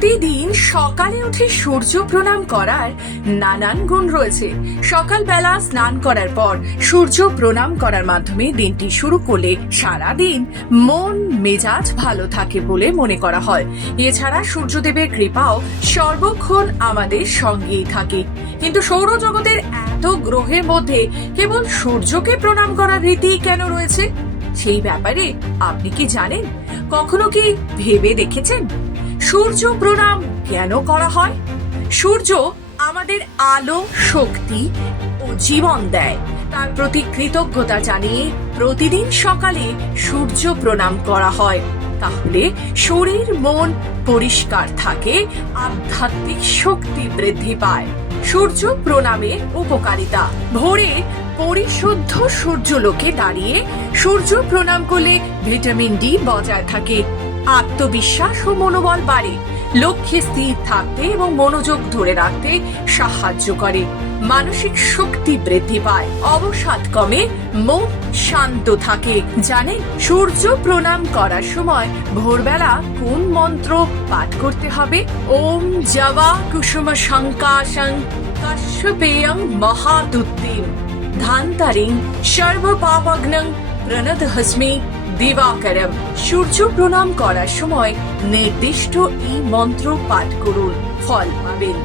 প্রতিদিন সকালে উঠে সূর্য প্রণাম করার নানান গুণ রয়েছে। সকালবেলা স্নান করার পর সূর্য প্রণাম করার মাধ্যমে দিনটি শুরু করলে সারা দিন মন মেজাজ ভালো থাকে বলে মনে করা হয়। এছাড়া সূর্যদেবের কৃপাও সর্বক্ষণ আমাদের সঙ্গেই থাকে। কিন্তু সৌরজগতের এত গ্রহের মধ্যে কেবল সূর্যকে প্রণাম করার রীতি কেন রয়েছে? সেই ব্যাপারে আপনি কি জানেন? কখনো কি ভেবে দেখেছেন? সূর্য প্রণাম কেন করা হয়? সূর্য আমাদের আলো, শক্তি ও জীবন দেয়। তার প্রতি কৃতজ্ঞতা জানিয়ে প্রতিদিন সকালে সূর্য প্রণাম করা হয়। তাহলে শরীর, মন পরিষ্কার থাকে, আধ্যাত্মিক শক্তি বৃদ্ধি পায়। সূর্য প্রণামের উপকারিতা। ভোরে পরিশুদ্ধ সূর্যলোকে দাঁড়িয়ে সূর্য প্রণাম করলে ভিটামিন ডি বজায় থাকে। আত্মবিশ্বাস ও মনোবল বাড়ে। লক্ষ্যে স্থির থাকতে এবং মনোযোগ ধরে রাখতে সাহায্য করে। মানসিক শক্তি বৃদ্ধি পায়। অবসাদ কমে, মন শান্ত থাকে। জানে সূর্য প্রণাম করার সময় ভোরবেলা কোন মন্ত্র পাঠ করতে হবে? ওম জবা কুসুম শঙ্কাশং কাশ্যপেয়ং মহাদুত্তিম। ধান্তারিং সর্বপাপগ্নং প্রণত হস্মি দিবাকরম সূর্য প্রণাম করার সময় নির্দিষ্ট এই মন্ত্র পাঠ করুন ফল পাবেন।